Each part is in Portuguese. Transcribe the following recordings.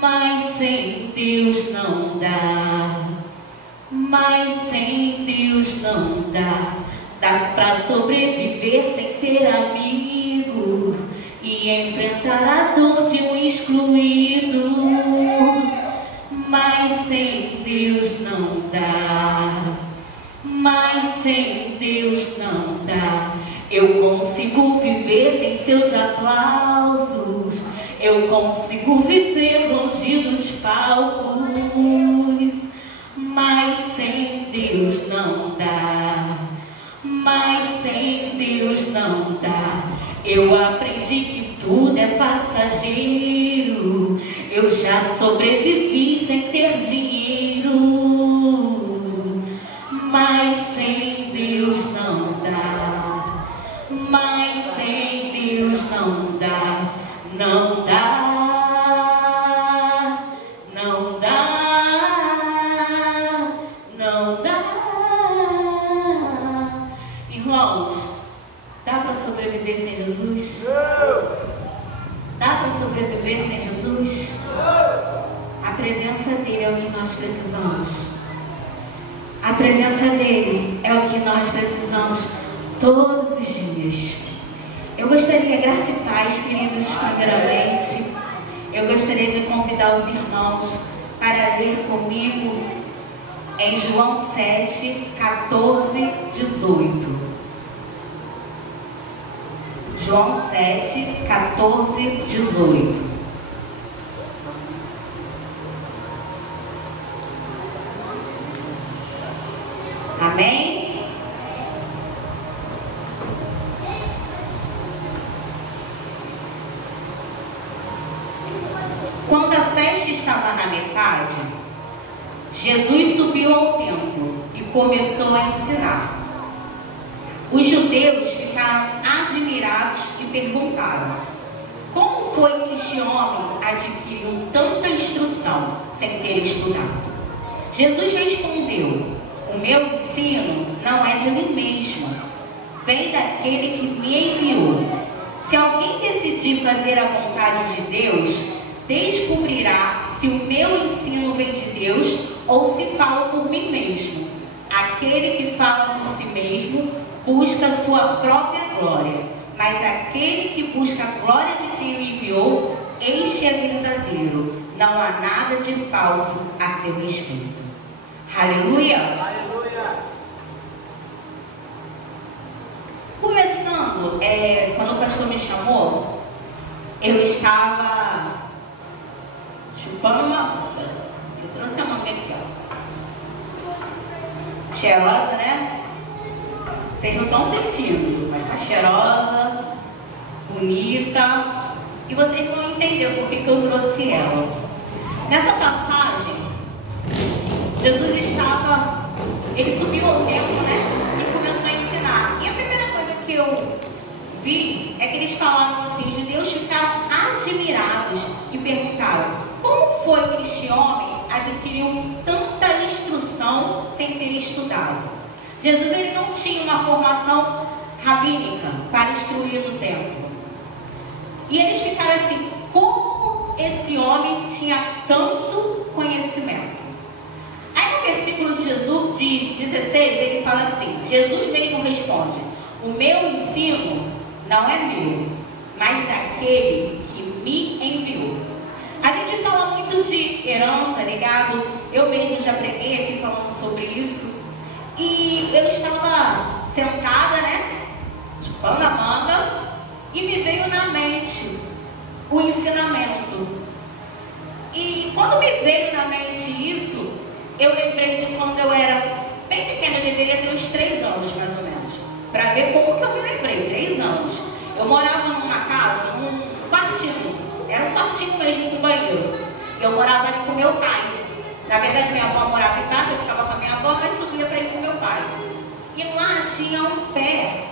mas sem Deus não dá. Mas sem Deus não dá. Dá pra sobreviver sem ter amigos e enfrentar a dor de um excluído. Mas sem Deus não dá. Mas sem Deus não dá. Eu consigo viver sem seus aplausos. Eu consigo viver longe dos palcos. Mas sem Deus não dá. Mas sem Deus não dá. Eu aprendi que tudo é passageiro. Eu já sobrevivi sem ter dinheiro. Mas sem Deus não dá. Mas sem Deus não dá. Não dá. Não dá. Não dá. Irmãos, dá para sobreviver sem Jesus? Dá para sobreviver sem Jesus? A presença dele é o que nós precisamos. A presença dele é o que nós precisamos todos os dias. Eu gostaria, graça e paz, queridos, primeiramente, eu gostaria de convidar os irmãos para ler comigo em João 7, 14, 18. João 7, 14, 18. Amém? Quando a festa estava na metade, Jesus subiu ao templo e começou a ensinar. Os judeus ficaram admirados e perguntaram: como foi que este homem adquiriu tanta instrução sem ter estudado? Jesus respondeu: o meu ensino não é de mim mesmo, vem daquele que me enviou. Se alguém decidir fazer a vontade de Deus, descobrirá se o meu ensino vem de Deus ou se falo por mim mesmo. Aquele que fala por si mesmo busca a sua própria glória, mas aquele que busca a glória de quem o enviou, este é verdadeiro. Não há nada de falso a seu respeito. Aleluia! Aleluia! Começando, quando o pastor me chamou, eu estava chupando uma manga. Eu trouxe a manga aqui, ó. Cheirosa, né? Vocês não estão sentindo, mas está cheirosa, bonita. E vocês vão entender por que eu trouxe ela. Nessa passagem, Jesus ele subiu ao templo, né? E começou a ensinar. E a primeira coisa que eu vi é que eles falaram assim: os judeus ficaram admirados e perguntaram: como foi que este homem adquiriu tanta instrução sem ter estudado? Jesus ele não tinha uma formação rabínica para instruir no templo. E eles ficaram assim: como esse homem tinha tanto conhecimento? Aí no versículo de Jesus, de 16, ele fala assim: Jesus mesmo responde: o meu ensino não é meu, mas daquele que me enviou. A gente fala muito de herança, ligado? Eu mesmo já preguei aqui falando sobre isso. E eu estava sentada, né, chupando a manga, e me veio na mente o ensinamento. E quando me veio na mente isso, eu lembrei de quando eu era bem pequena, eu deveria ter uns 3 anos mais ou menos, para ver como que eu me lembrei. 3 anos. Eu morava numa casa, num quartinho, era um quartinho mesmo com banheiro. Eu morava ali com meu pai. Na verdade, minha avó morava embaixo, eu ficava com a minha avó, mas subia para ir com meu pai. E lá tinha um pé,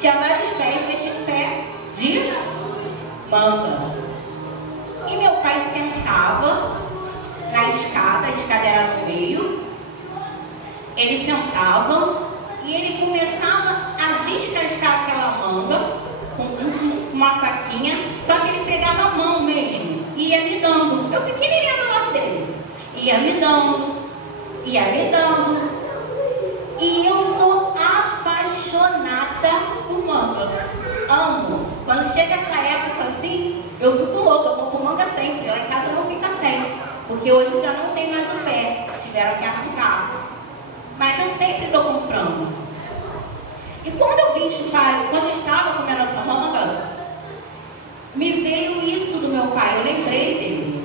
tinha vários pés, mas tinha um pé de manga. E meu pai sentava na escada, a escada era no meio. Ele sentava e ele começava a descascar aquela manga com uma faquinha, só que ele pegava a mão mesmo e ia me dando. Eu pequenininha do lado dele. Ia me dando, ia me dando. E eu sou apaixonada por manga. Amo. Quando chega essa época assim, eu fico louca, eu compro manga sempre. Lá em casa não fica sem, porque hoje já não tem mais o pé, tiveram que arrancar. Mas eu sempre estou comprando. E quando eu estava comendo essa manga, me veio isso do meu pai, eu lembrei dele.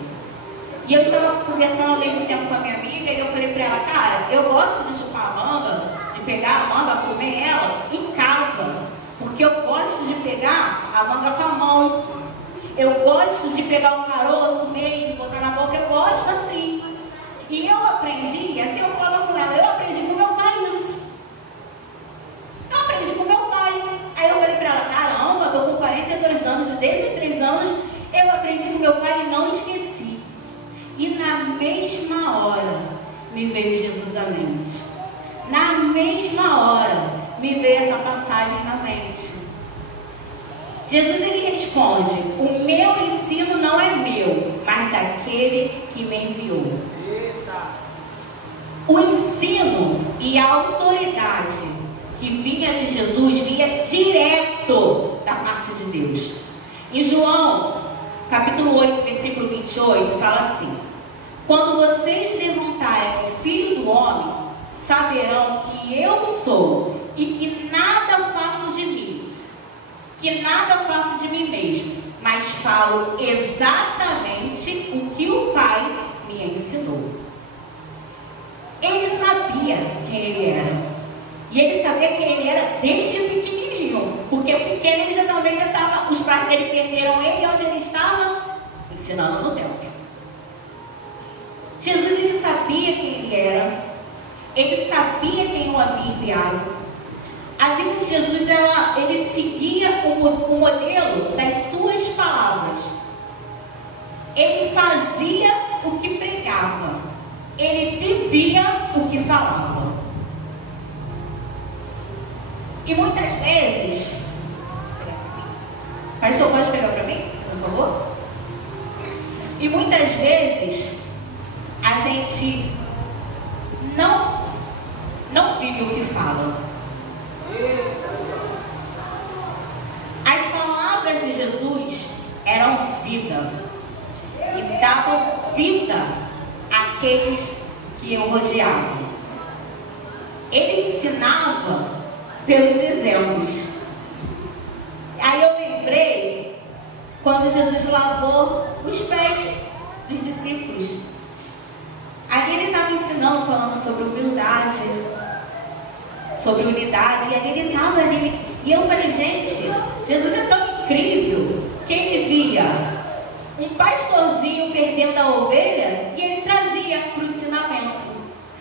E eu estava conversando ao mesmo tempo com a minha amiga e eu falei para ela, cara, eu gosto de chupar a manga, de pegar a manga, comer ela em casa. Porque eu gosto de pegar a manga com a mão. Eu gosto de pegar o caroço mesmo, botar na boca, eu gosto assim. E eu aprendi, assim eu falava com ela, eu aprendi com meu pai isso. Eu aprendi com meu pai. Aí eu falei pra ela, caramba, eu tô com 42 anos e desde os 3 anos eu aprendi com meu pai e não esqueci. E na mesma hora me veio Jesus à mente. Na mesma hora me veio essa passagem na mente. Jesus ele responde, o meu ensino não é meu, mas daquele que me enviou. O ensino e a autoridade que vinha de Jesus vinha direto da parte de Deus. Em João, capítulo 8, versículo 28, fala assim: quando vocês levantarem o Filho do Homem, saberão que eu sou e que nada faço de mim, mesmo, mas falo exatamente o que o Pai me ensinou. Ele sabia quem ele era. E ele sabia quem ele era desde pequenininho. Porque pequeno ele também já estava, os pais dele perderam ele, onde ele estava? Ensinando no templo. Jesus ele sabia quem ele era. Ele sabia quem o havia enviado. A vida de Jesus, ele seguia o modelo das suas palavras. Ele fazia o que pregava. Ele vivia o que falava. E muitas vezes... Pastor, pode pegar para mim, por favor? E muitas vezes a gente não vive o que fala. As palavras de Jesus eram vida e davam vida àqueles que o rodeavam. Ele ensinava pelos exemplos. Aí eu lembrei quando Jesus lavou os pés dos discípulos. Aí ele estava ensinando, falando sobre humildade, sobre unidade, e aí ele estava ali. E eu falei, gente, Jesus é tão incrível que ele via um pastorzinho perdendo a ovelha e ele trazia para o ensinamento.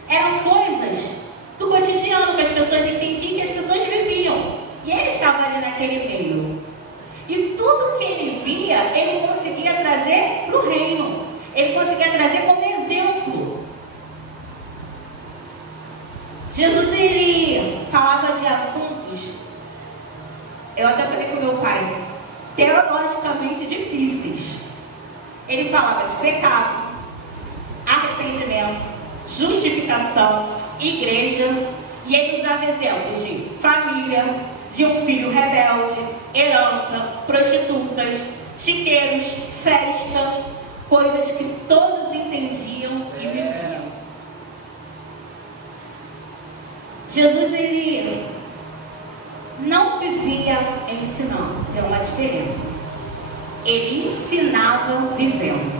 Eram coisas do cotidiano que as pessoas entendiam, que as pessoas viviam. E ele estava ali naquele meio. E tudo que ele via, ele conseguia trazer para o reino. Ele conseguia trazer como exemplo. Jesus, ele falava de assuntos, eu até falei com meu pai, teologicamente difíceis. Ele falava de pecado, arrependimento, justificação, igreja, e ele usava exemplos de família, de um filho rebelde, herança, prostitutas, chiqueiros, festa, coisas que todos entendiam e viviam. Jesus, ele não vivia ensinando, tem uma diferença. Ele ensinava vivendo.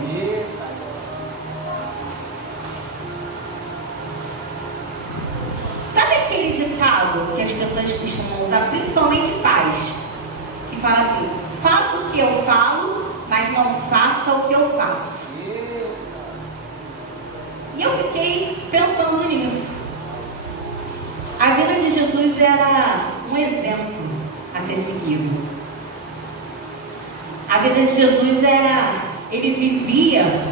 Sabe aquele ditado que as pessoas costumam usar, principalmente pais, que fala assim: faça o que eu falo, mas não faça o que eu faço. E eu fiquei pensando nisso. A vida de Jesus era um exemplo a ser seguido. A vida de Jesus ele vivia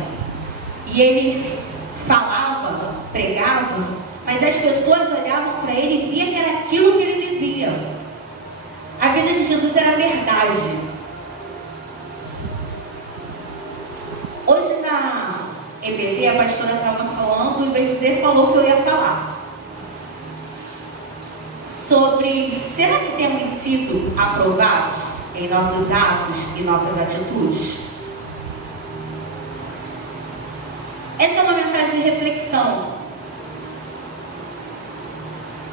e ele falava, pregava, mas as pessoas olhavam para ele e viam que era aquilo que ele vivia. A vida de Jesus era verdade. Hoje na EBD, a pastora estava falando e o Benzer falou que eu ia falar sobre, será que temos sido aprovados em nossos atos e nossas atitudes? Essa é uma mensagem de reflexão.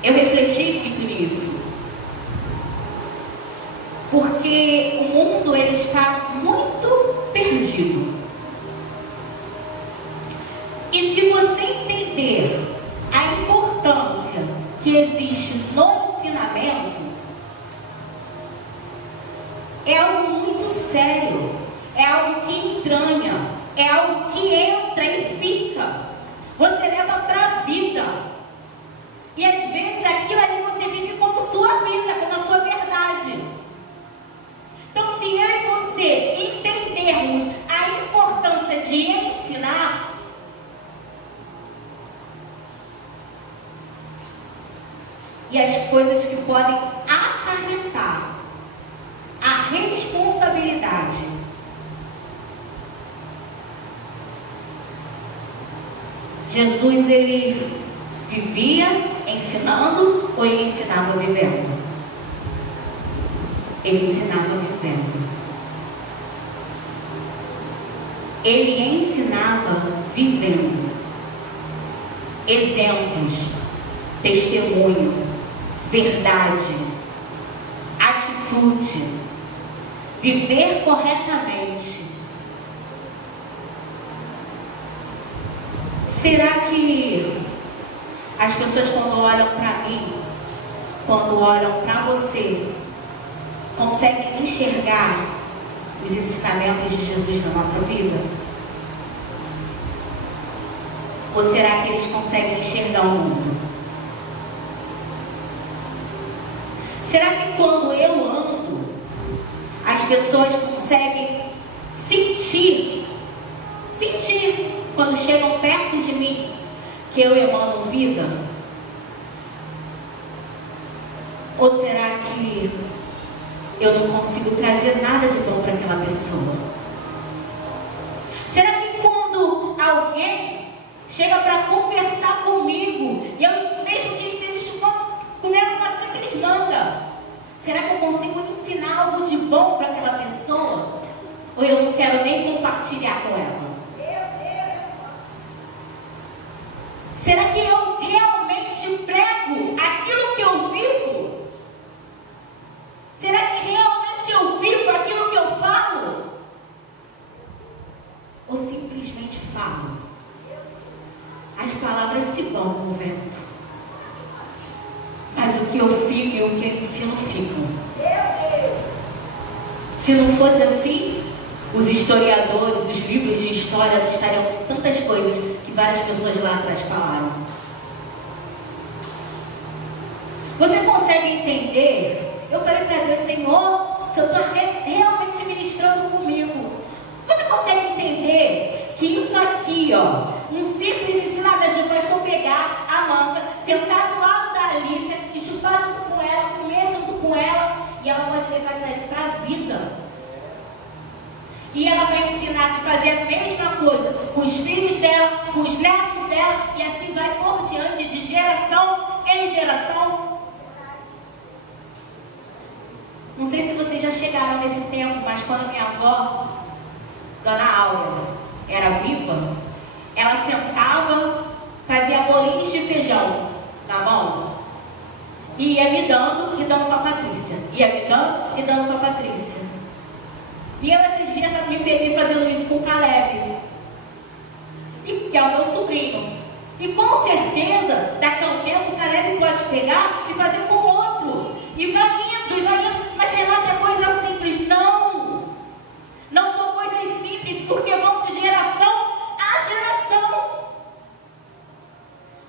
Eu refleti muito nisso, porque o mundo ele está muito perdido. E se você entender a importância que existe no ensinamento, é algo muito sério, é algo que entranha, é algo que entra e fica. Você leva para a vida. E às vezes aquilo ali você vive como sua vida, como a sua verdade. Então, se eu e você entendermos a importância de ensinar, e as coisas que podem acarretar a responsabilidade. Jesus, ele vivia ensinando ou ele ensinava vivendo? Ele ensinava vivendo. Ele ensinava vivendo. Exemplos, testemunho, verdade, atitude, viver corretamente. Será que as pessoas, quando olham para mim, quando olham para você, conseguem enxergar os ensinamentos de Jesus na nossa vida? Ou será que eles conseguem enxergar o mundo? Será que quando eu ando, as pessoas conseguem sentir quando chegam perto de mim, que eu emano vida? Ou será que eu não consigo trazer nada de bom para aquela pessoa? Será que quando alguém chega para conversar comigo, e eu mesmo que esteja comendo uma simples manga, será que eu consigo ensinar algo de bom para aquela pessoa? Ou eu não quero nem compartilhar com ela? Será que eu realmente prego aquilo que eu vivo? Será que realmente eu vivo aquilo que eu falo? Ou simplesmente falo? As palavras se vão com o vento, mas o que eu fico e o que eu ensino ficam. Se não fosse assim, os historiadores, os livros de história não estariam com tantas coisas que várias pessoas lá atrás falaram. Você consegue entender? Eu falei para Deus, Senhor, se eu estou realmente ministrando comigo, você consegue entender que isso aqui, ó, um simples ensinamento de pastor pegar a manga, sentar do lado da Alicia e chupar junto com ela, comer junto com ela, e ela pode levar aquilo para a vida. E ela vai ensinar a fazer a mesma coisa com os filhos dela, com os netos dela, e assim vai por diante, de geração em geração. Não sei se vocês já chegaram nesse tempo, mas quando minha avó, Dona Áurea, era viva, ela sentava, fazia bolinhos de feijão na mão e ia me dando e dando para a Patrícia. Ia me dando e dando para a Patrícia. E eu esses dias me peguei fazendo isso com o Caleb, que é o meu sobrinho. E com certeza, daqui a um tempo, o Caleb pode pegar e fazer com o outro. E vai indo, e vai indo. Mas Renata, é coisa simples. Não! Não são coisas simples, porque vão de geração a geração.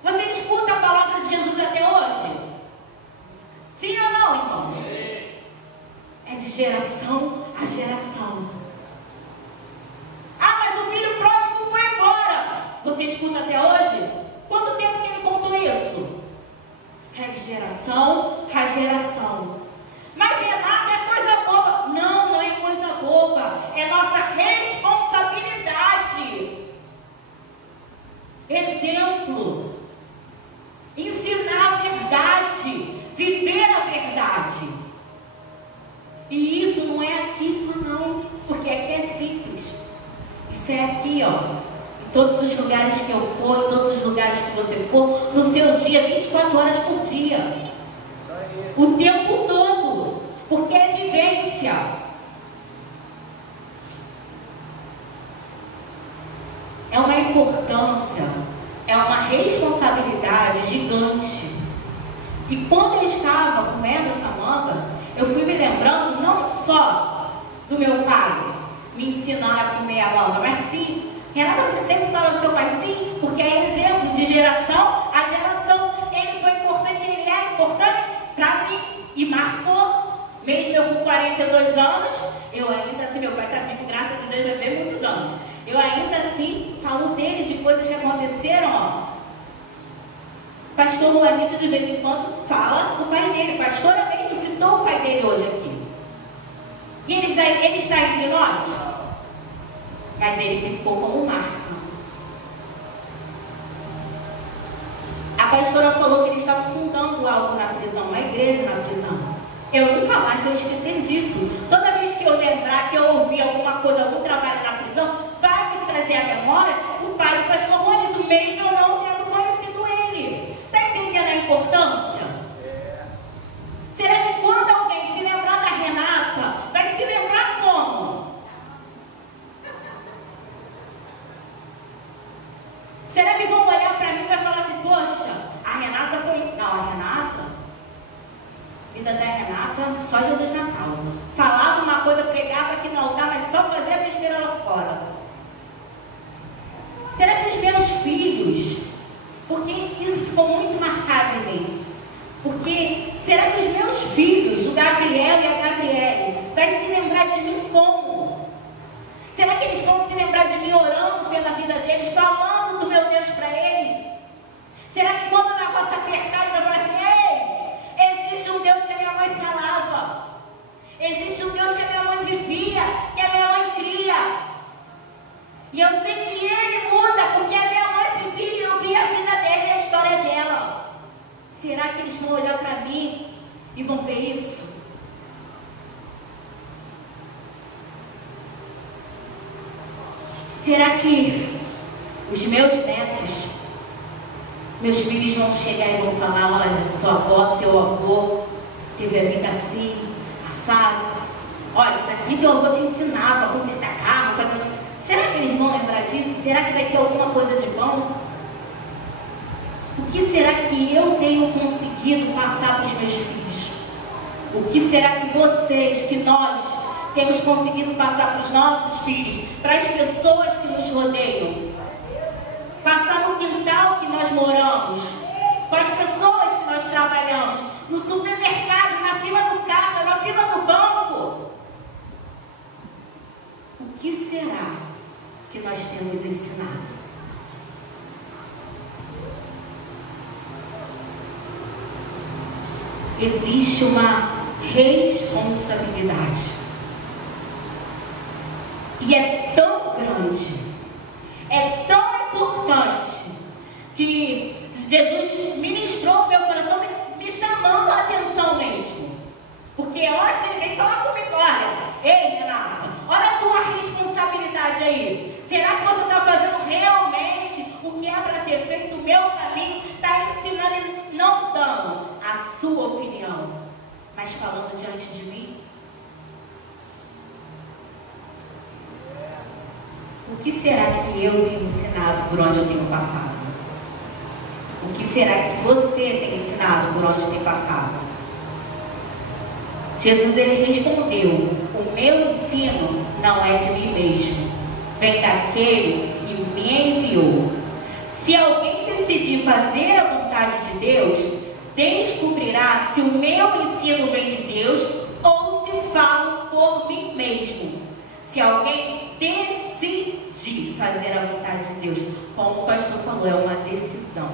Você escuta a palavra de Jesus até hoje? Sim ou não, irmãos? É de geração a geração. Ah, mas o filho pródigo foi embora. Você escuta até hoje? Quanto tempo que ele contou isso? É de geração a geração. Mas Renata, é coisa boba. Não, não é coisa boba. É nossa responsabilidade. Isso é aqui, ó. Em todos os lugares que eu for, em todos os lugares que você for, no seu dia, 24 horas por dia. O tempo todo. Porque é vivência. É uma importância, é uma responsabilidade gigante. E quando eu estava comendo essa manga, eu fui me lembrando não só do meu pai me ensinando a comer a manga, mas sim, Renata, você sempre fala do teu pai, sim, porque é exemplo de geração a geração. Ele foi importante, ele é importante para mim e marcou. Mesmo eu com 42 anos, eu ainda assim, meu pai está vivo, graças a Deus, vai ver muitos anos. Eu ainda assim falo dele, de coisas que aconteceram, ó. Pastor Juanito de vez em quando fala do pai dele. Pastora mesmo citou o pai dele hoje aqui. E ele está entre nós, mas ele ficou como marca. A pastora falou que ele estava fundando algo na prisão, uma igreja na prisão. Eu nunca mais vou esquecer disso. Toda vez que eu lembrar, que eu ouvir alguma coisa, algum trabalho na prisão, vai me trazer à memória o pai do pastor Juanito, mesmo eu não tendo conhecido ele. Está entendendo a importância? Será que quando alguém se lembrar da Renata, vai se lembrar como? Será que vão olhar para mim e vai falar assim, poxa, a Renata foi... Não, a Renata... A vida da Renata, só Jesus na causa. Falava uma coisa, pregava aqui no altar, mas só fazia besteira lá fora. Será que os meus filhos, porque isso ficou muito marcado em mim, porque será que os meus filhos, o Gabriel e a Gabriele, vai se lembrar de mim como? Será que eles vão se lembrar de mim orando pela vida deles, falando do meu Deus para eles? Será que quando o negócio apertar, ele vai falar assim, ei, existe um Deus que a minha mãe falava, existe um Deus que a minha mãe vivia, que a minha mãe cria, e eu sei que ele muda, porque a minha mãe vivia e eu vi a vida dela e a história dela. Será que eles vão olhar para mim e vão ver isso? Será que os meus netos, meus filhos vão chegar e vão falar, olha, sua avó, seu avô teve a vida assim, assado. Olha, isso aqui teu avô te ensinava, a consertar carro, fazendo... Será que eles vão lembrar disso? Será que vai ter alguma coisa de bom? O que será que eu tenho conseguido passar para os meus filhos? O que será que vocês, que nós temos conseguido passar para os nossos filhos, para as pessoas que nos rodeiam? Passar no quintal que nós moramos, com as pessoas que nós trabalhamos, no supermercado, na fila do caixa, na fila do banco. O que será que nós temos ensinado? Existe uma responsabilidade. E é tão grande, é tão importante, que Jesus ministrou no meu coração, me chamando a atenção mesmo. Porque antes ele veio falar comigo, olha, ei Renata, olha a tua responsabilidade aí. Será que você está fazendo realmente o que é para ser feito? O meu caminho está ensinando e não dando a sua opinião, mas falando diante de mim? O que será que eu tenho ensinado por onde eu tenho passado? O que será que você tem ensinado por onde tem passado? Jesus, ele respondeu, o meu ensino não é de mim mesmo, vem daquele que me enviou. Se alguém decidir fazer a vontade de Deus, descobrirá se o meu ensino vem de Deus ou se falo por mim mesmo. Se alguém decidir fazer a vontade de Deus, como o pastor falou, é uma decisão.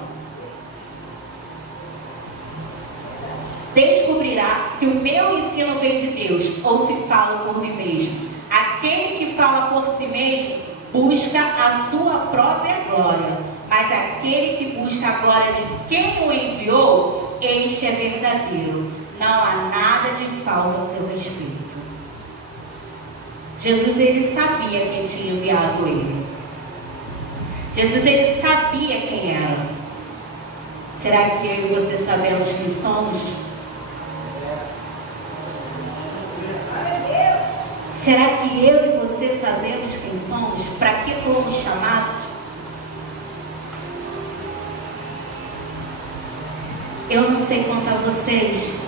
Descobrirá que o meu ensino vem de Deus, ou se falo por mim mesmo. Aquele que fala por si mesmo busca a sua própria glória, mas aquele que busca a glória de quem o enviou, este é verdadeiro. Não há nada de falso a seu respeito. Jesus, ele sabia quem tinha enviado ele. Jesus, ele sabia quem era. Será que eu e você sabemos quem somos? Será que eu e você sabemos quem somos? Para que fomos chamados? Eu não sei quanto a vocês.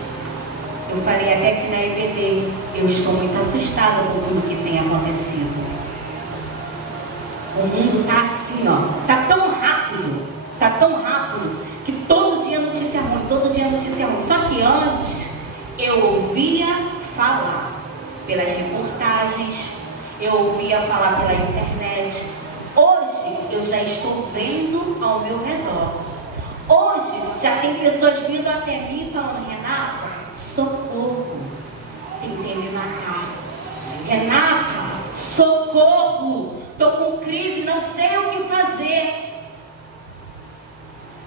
Eu falei até que na EBD, eu estou muito assustada com tudo que tem acontecido. O mundo está assim, ó, está tão rápido, que todo dia notícia ruim, todo dia notícia ruim. Só que antes, eu ouvia falar pelas reportagens, eu ouvia falar pela internet. Hoje, eu já estou vendo ao meu redor. Hoje, já tem pessoas vindo até mim falando: Renata, socorro, tentei me matar. Renata, socorro, estou com crise, não sei o que fazer.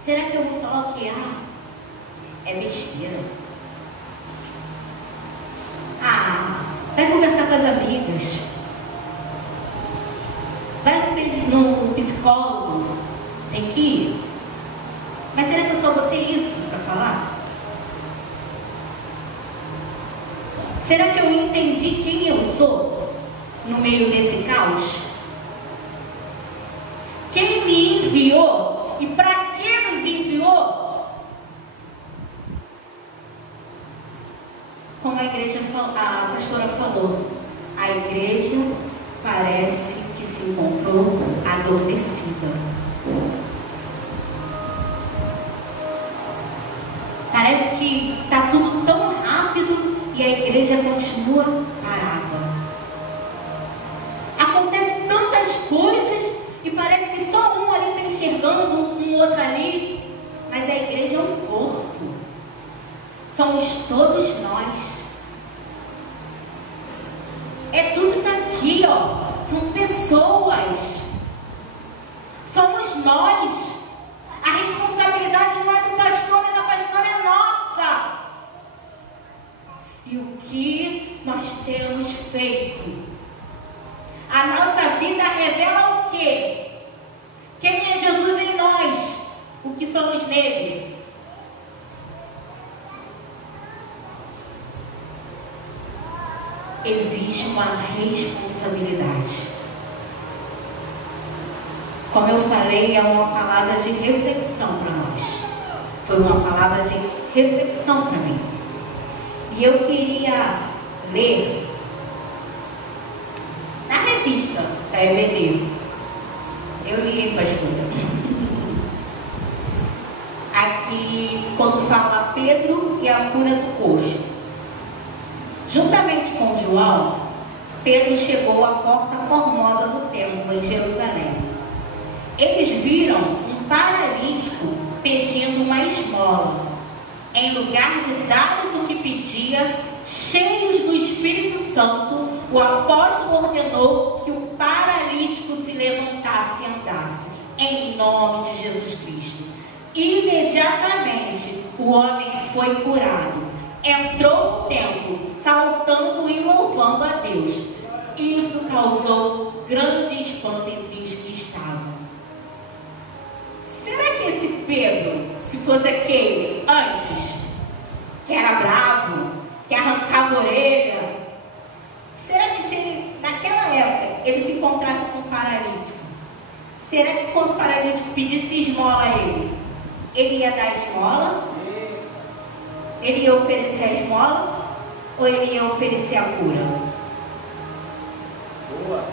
Será que eu vou falar o que? É besteira. Vai conversar com as amigas. Vai no psicólogo. Tem que ir. Mas será que eu só botei isso para falar? Será que eu entendi quem eu sou no meio desse caos? Quem me enviou e para que nos enviou? Como a igreja, a pastora falou, a igreja parece que se encontrou adormecida. Parece que está tudo tão rápido e a igreja continua parada. Acontece tantas coisas e parece que só um ali está enxergando um outro ali, mas a igreja é um corpo. Somos todos nós. É tudo isso aqui, ó. São pessoas. Somos nós. A responsabilidade não é do pastor e da pastora, é nossa. E o que nós temos feito? A nossa vida revela o quê? Quem é Jesus em nós? O que somos nele? Existe uma responsabilidade. Como eu falei, é uma palavra de reflexão para nós. Foi uma palavra de reflexão para mim. E eu queria ler na revista da EBD. Eu li, pastora. Aqui, quando fala Pedro e a cura do coxo. Juntamente com João, Pedro chegou à porta formosa do templo em Jerusalém. Eles viram um paralítico pedindo uma esmola. Em lugar de dar-lhes o que pedia, cheios do Espírito Santo, o apóstolo ordenou que o paralítico se levantasse e andasse, em nome de Jesus Cristo. Imediatamente, o homem foi curado. Entrou no templo, saltando e louvando a Deus. Isso causou grande espanto entre os que estavam. Será que esse Pedro, se fosse aquele antes, que era bravo, que arrancava a orelha, será que se ele, naquela época, ele se encontrasse com um paralítico, será que quando o paralítico pedisse esmola a ele ia dar esmola? Ele ia oferecer a esmola ou ele ia oferecer a cura? Boa.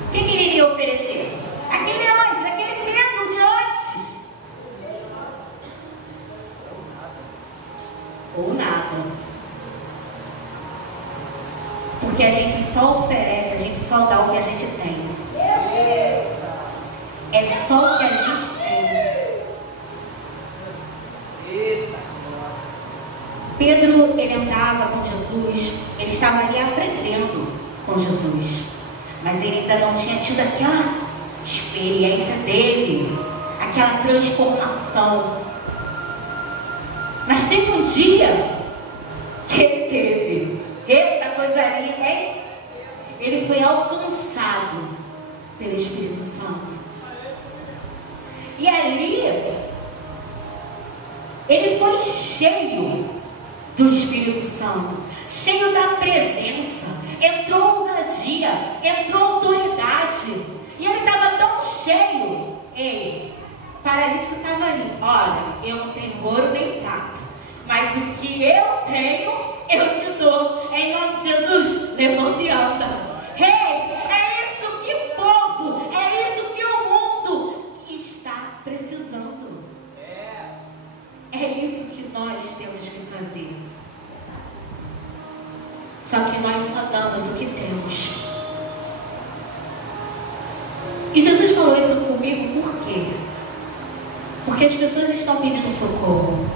O que ele iria oferecer? Aquele antes, aquele Pedro de antes. Ou nada. Porque a gente só oferece, a gente só dá o que a gente tem. É só o que a gente tem. Pedro, ele andava com Jesus, ele estava ali aprendendo com Jesus, mas ele ainda não tinha tido aquela experiência dele, aquela transformação. Mas teve um dia que ele teve. Eita, coisa linda, hein? Ele foi alcançado pelo Espírito Santo. E ali, ele foi cheio do Espírito Santo, cheio da presença. Entrou ousadia, entrou autoridade. E ele estava tão cheio. Ei, o paralítico estava ali. Olha, eu não tenho ouro nem prata, mas o que eu tenho, eu te dou. Em nome de Jesus, levanta e anda. Ei, é isso que o povo, é isso que o mundo está precisando. É isso que nós temos que fazer. Só que nós só damos o que temos. E Jesus falou isso comigo por quê? Porque as pessoas estão pedindo socorro.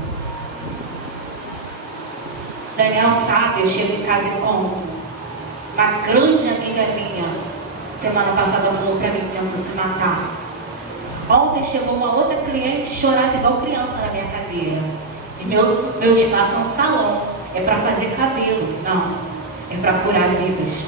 Daniel sabe, eu chego em casa e conto. Uma grande amiga minha, semana passada, falou para mim que tentou se matar. Ontem chegou uma outra cliente, chorava igual criança na minha cadeira. E meu espaço é um salão. É para fazer cabelo. Não. É para curar vidas.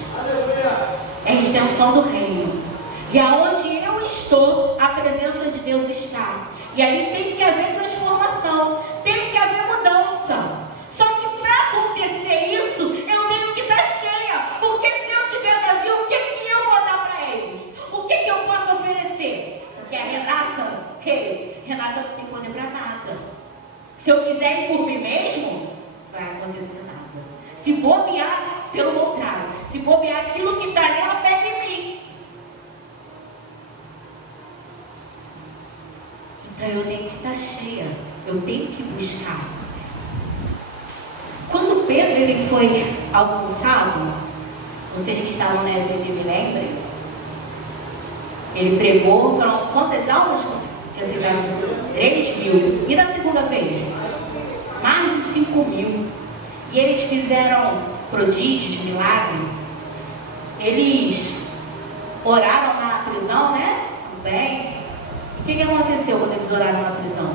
É a extensão do reino. E aonde eu estou, a presença de Deus está. E aí tem que haver transformação. Tem que haver mudança. Só que para acontecer isso, eu tenho que estar cheia. Porque se eu estiver vazio, o que eu vou dar para eles? O que eu posso oferecer? Porque a Renata, Renata não tem poder para nada. Se eu quiser ir por mim mesmo, vai acontecer nada. Se bobear, pelo contrário, se bobear, aquilo que está nela, pega em mim. Então eu tenho que estar cheia. Eu tenho que buscar. Quando Pedro ele foi alcançado, vocês que estavam na EBD me lembrem, ele pregou, foram quantas almas que aceitaram? 3.000. E na segunda vez? Mais de 5.000. E eles fizeram prodígios, milagre. Eles oraram na prisão, né? Bem. O que aconteceu quando eles oraram na prisão?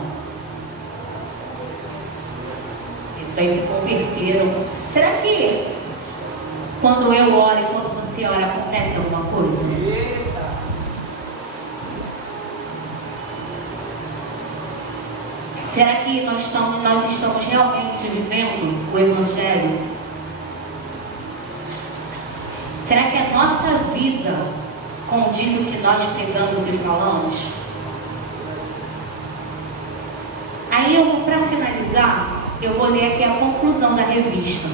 Eles aí se converteram. Será que quando eu oro e quando você ora acontece alguma coisa? Será que nós estamos realmente vivendo o Evangelho? Será que a nossa vida condiz o que nós pregamos e falamos? Aí, para finalizar, eu vou ler aqui a conclusão da revista.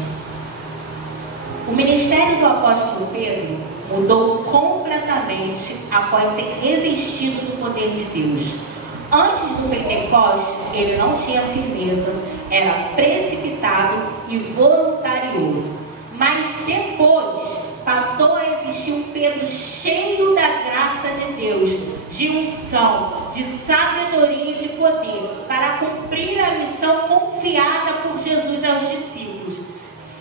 O ministério do apóstolo Pedro mudou completamente após ser revestido do poder de Deus. Antes do Pentecostes, ele não tinha firmeza, era precipitado e voluntarioso. Mas depois passou a existir um Pedro cheio da graça de Deus, de unção, de sabedoria e de poder, para cumprir a missão confiada por Jesus aos discípulos.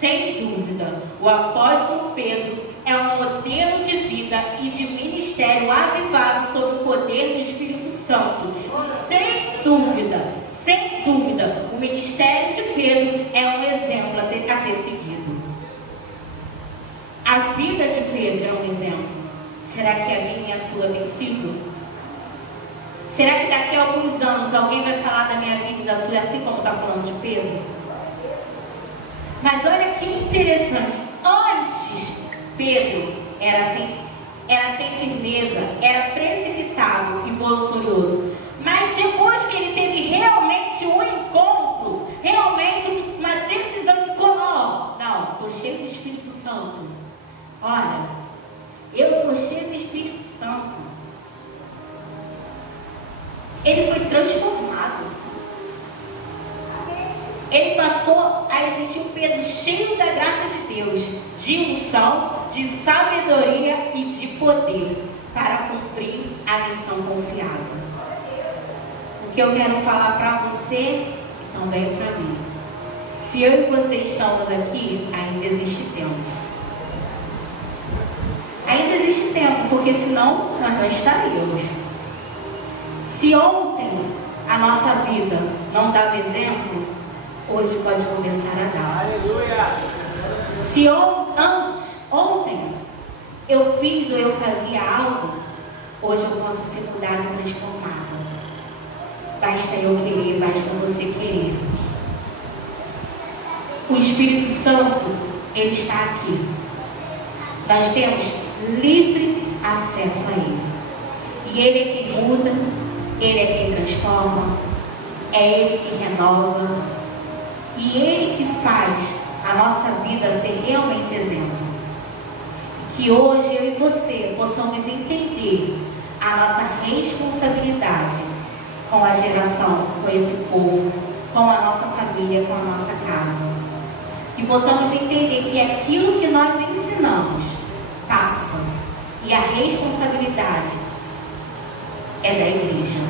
Sem dúvida, o apóstolo Pedro é um modelo de vida e de ministério avivado sob o poder do Espírito Santo. Sem dúvida, o ministério de Pedro é um exemplo a ser seguido. A vida de Pedro é um exemplo. Será que a minha e a sua tem sido? Será que daqui a alguns anos alguém vai falar da minha vida e da sua assim como está falando de Pedro? Mas olha que interessante. Antes, Pedro era sem firmeza, era precipitado e voluntarioso. Mas depois que ele teve realmente um encontro, realmente uma decisão de não, estou cheio do Espírito Santo. Olha, eu estou cheio do Espírito Santo. Ele foi transformado. Ele passou a existir um Pedro cheio da graça de Deus, de unção, de sabedoria e de poder para cumprir a missão confiada. O que eu quero falar para você e também para mim: se eu e você estamos aqui, ainda existe tempo. Ainda existe tempo, porque senão nós não estaríamos. Se ontem a nossa vida não dava exemplo, hoje pode começar a dar. Aleluia! Se ontem eu fiz ou eu fazia algo, hoje eu posso ser mudado e transformado. Basta eu querer, basta você querer. O Espírito Santo, ele está aqui. Nós temos livre acesso a ele. E ele é quem muda, ele é quem transforma, é ele que renova. E ele que faz a nossa vida ser realmente exemplo. Que hoje eu e você possamos entender a nossa responsabilidade com a geração, com esse povo, com a nossa família, com a nossa casa. Que possamos entender que aquilo que nós ensinamos passa. E a responsabilidade é da igreja.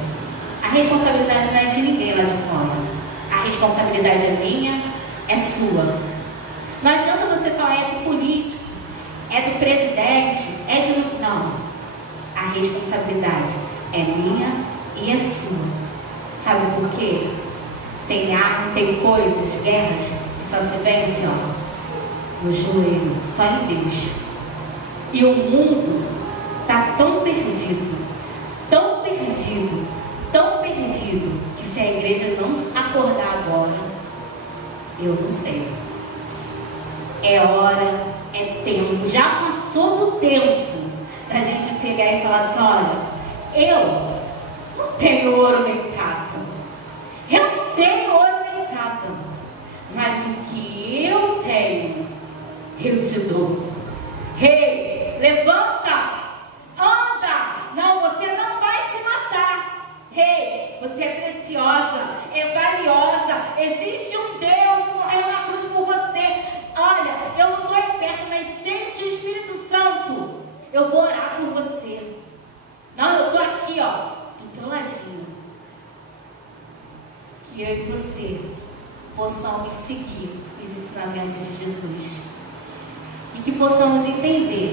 A responsabilidade não é de ninguém lá de fora. A responsabilidade é minha, é sua. Não adianta você falar é do político, é do presidente, é de você. Não. A responsabilidade é minha e é sua. Sabe por quê? Tem arma, tem coisas, guerras, que só se vence, no joelho, só em Deus. E o mundo está tão perdido, tão perdido, tão perdido, que se a igreja não acordar agora, eu não sei. É hora, é tempo, já passou do tempo da gente pegar e falar assim, olha, eu não tenho ouro nem prata, eu não tenho ouro nem prata, mas o que eu tenho, eu te dou. Rei, levanta, anda, não, você não vai se matar. Rei, você é preciosa, é valiosa, existe um Deus que morreu na cruz por você. Olha, eu não estou aí perto, mas sente o Espírito Santo. Eu vou orar por você. Não, eu estou aqui, do teu ladinho. Que eu e você possamos seguir os ensinamentos de Jesus. E que possamos entender